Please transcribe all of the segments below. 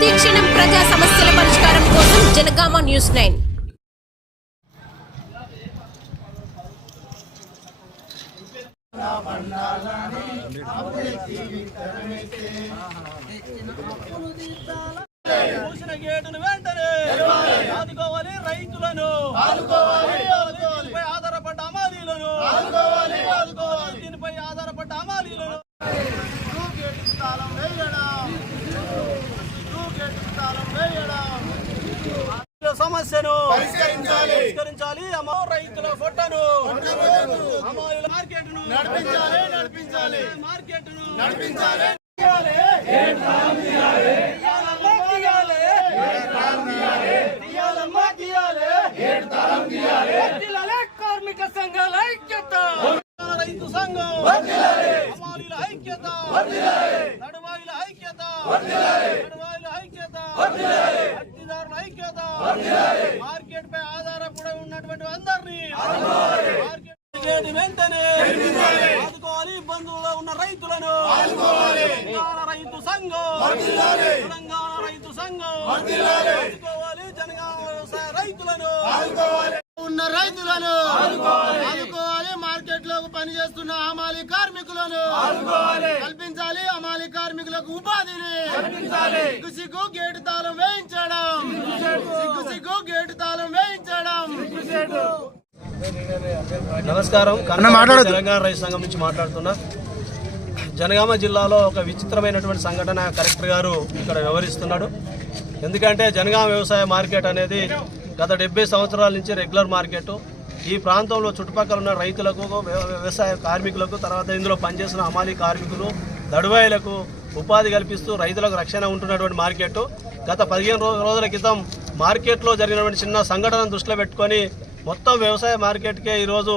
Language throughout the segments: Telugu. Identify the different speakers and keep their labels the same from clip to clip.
Speaker 1: ప్రతిక్షణం ప్రజా సమస్యల పరిష్కారం కోసం జనగామ న్యూస్ నైన్.
Speaker 2: వెంటనే రైతులను దీనిపై ఆధారపడ్డ అమాలీలను దీనిపై ఆధారపడ్డ అమాలీలను గేటుకు తాళం వేయడం గేటుకు తాళం వేయడం సమస్యను పరిష్కరించాలి. అమ్మో రైతుల ఫోటోను అమ్మాయిల మార్కెట్ను నడిపించాలి. నడిపించాలి. మార్కెట్ను నడిపించాలి. కార్మిక సంఘాల ఐక్యత రైతు సంఘం ఐక్యత నడువాయిల ఐక్యత నడువాయిల ఐక్యత ఐక్యత మార్కెట్ పై ఆధారపడి ఉన్నటువంటి అందరినీ వెంటనే ఆదుకోవాలి. ఇబ్బందుల్లో ఉన్న రైతులను తెలంగాణ రైతు సంఘం తెలంగాణ రైతు సంఘం ఆదుకోవాలి. జనగామ వ్యవసాయ రైతులను ఉన్న రైతులను ఆదుకోవాలి. మార్కెట్లో పనిచేస్తున్న హమాలి కార్మికులను కల్పించాలి. హమాలి కార్మికులకు ఉపాధిని సిగ్గు గేటు తాళం వేయించడం నమస్కారం. తెలంగాణ రైతు సంఘం నుంచి మాట్లాడుతున్నా. జనగామ జిల్లాలో ఒక విచిత్రమైనటువంటి సంఘటన కలెక్టర్ గారు ఇక్కడ వివరిస్తున్నాడు. ఎందుకంటే జనగామ వ్యవసాయ మార్కెట్ అనేది గత డెబ్బై సంవత్సరాల నుంచి రెగ్యులర్ మార్కెట్. ఈ ప్రాంతంలో చుట్టుపక్కల ఉన్న రైతులకు వ్య- వ్యవసాయ కార్మికులకు తర్వాత ఇందులో పనిచేసిన హమాలీ కార్మికులు దడువాయిలకు ఉపాధి కల్పిస్తూ రైతులకు రక్షణ ఉంటున్నటువంటి మార్కెట్. గత పదిహేను రోజుల క్రితం మార్కెట్లో జరిగినటువంటి చిన్న సంఘటనను దృష్టిలో పెట్టుకొని మొత్తం వ్యవసాయ మార్కెట్కే ఈరోజు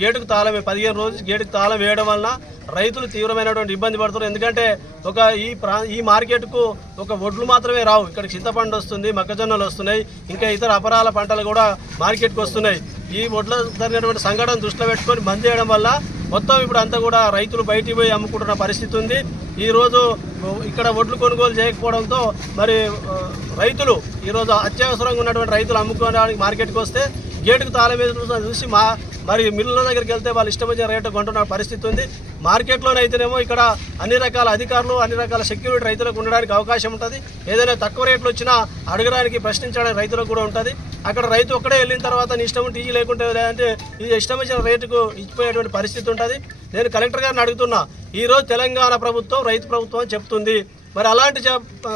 Speaker 2: గేటుకు తాళం పదిహేను రోజులు గేటుకు తాళం వేయడం వలన రైతులు తీవ్రమైనటువంటి ఇబ్బంది పడుతున్నారు. ఎందుకంటే ఒక ఈ ప్రా ఈ మార్కెట్కు ఒక ఒడ్లు మాత్రమే రావు. ఇక్కడ చింతపండు వస్తుంది మొక్కజొన్నలు వస్తున్నాయి ఇంకా ఇతర అపరాల పంటలు కూడా మార్కెట్కు వస్తున్నాయి. ఈ ఒడ్ల జరిగినటువంటి సంఘటన దృష్టిలో పెట్టుకొని బంద్ చేయడం వల్ల మొత్తం ఇప్పుడు అంతా కూడా రైతులు బయటికి పోయి అమ్ముకుంటున్న పరిస్థితి ఉంది. ఈరోజు ఇక్కడ వడ్లు కొనుగోలు చేయకపోవడంతో మరి రైతులు ఈరోజు అత్యవసరంగా ఉన్నటువంటి రైతులు అమ్ముకోవడానికి మార్కెట్కి వస్తే గేటుకు తాళం వేసిన చూసి మా మరి మిల్లుల దగ్గరికి వెళ్తే వాళ్ళు ఇష్టమైన రేటు కొంటున్న పరిస్థితి ఉంది. మార్కెట్లోనైతేనేమో ఇక్కడ అన్ని రకాల అధికారులు అన్ని రకాల సెక్యూరిటీ రైతులకు ఉండడానికి అవకాశం ఉంటుంది. ఏదైనా తక్కువ రేట్లు వచ్చినా అడగడానికి ప్రశ్నించడానికి రైతులకు కూడా ఉంటుంది. అక్కడ రైతు ఒక్కడే వెళ్ళిన తర్వాత నీ ఇష్టం టీజీ లేకుంటే లేదంటే ఇది ఇష్టం వచ్చిన రేటుకు ఇచ్చిపోయేటువంటి పరిస్థితి ఉంటుంది. నేను కలెక్టర్ గారిని అడుగుతున్నా ఈరోజు తెలంగాణ ప్రభుత్వం రైతు ప్రభుత్వం చెప్తుంది. మరి అలాంటి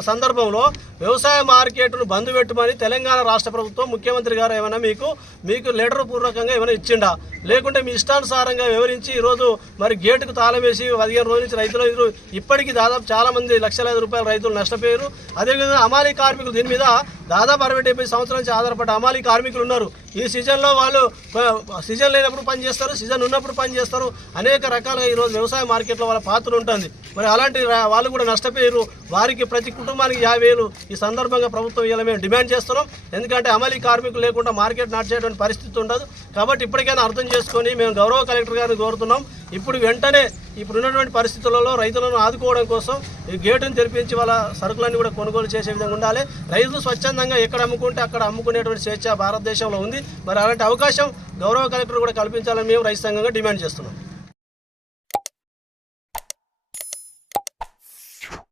Speaker 2: సందర్భంలో వ్యవసాయ మార్కెట్ను బంద్ పెట్టమని తెలంగాణ రాష్ట్ర ప్రభుత్వం ముఖ్యమంత్రి గారు ఏమైనా మీకు మీకు లెటర్ పూర్వకంగా ఏమైనా ఇచ్చిండా? లేకుంటే మీ ఇష్టానుసారంగా వివరించి ఈరోజు మరి గేటుకు తాళం వేసి పదిహేను రోజుల నుంచి రైతులు ఇప్పటికీ దాదాపు చాలా మంది లక్షలాది రూపాయల రైతులు నష్టపోయారు. అదేవిధంగా అమాలి కార్మికులు దీని మీద దాదాపు అరవై డెబ్బై సంవత్సరాల నుంచి ఆధారపడ్డ అమాలి కార్మికులు ఉన్నారు. ఈ సీజన్లో వాళ్ళు సీజన్ లేనప్పుడు పని చేస్తారు సీజన్ ఉన్నప్పుడు పని చేస్తారు. అనేక రకాలుగా ఈరోజు వ్యవసాయ మార్కెట్లో వాళ్ళ పాత్ర ఉంటుంది. మరి అలాంటి వాళ్ళు కూడా నష్టపోయారు. వారికి ప్రతి కుటుంబానికి యాభై ఈ సందర్భంగా ప్రభుత్వం ఇలా మేము డిమాండ్ చేస్తున్నాం. ఎందుకంటే అమలీ కార్మికులు లేకుండా మార్కెట్ నడిచేటువంటి పరిస్థితి ఉండదు. కాబట్టి ఇప్పటికైనా అర్థం చేసుకొని మేము గౌరవ కలెక్టర్ గారిని కోరుతున్నాం. ఇప్పుడు వెంటనే ఇప్పుడున్నటువంటి పరిస్థితులలో రైతులను ఆదుకోవడం కోసం ఈ గేటును తెరిపించి వాళ్ళ సరుకులన్నీ కూడా కొనుగోలు చేసే విధంగా ఉండాలి. రైతులు స్వచ్ఛందంగా ఎక్కడ అమ్ముకుంటే అక్కడ అమ్ముకునేటువంటి స్వేచ్ఛ భారతదేశంలో ఉంది. మరి అలాంటి అవకాశం గౌరవ కలెక్టర్ కూడా కల్పించాలని మేము రైతు సంఘంగా డిమాండ్ చేస్తున్నాం.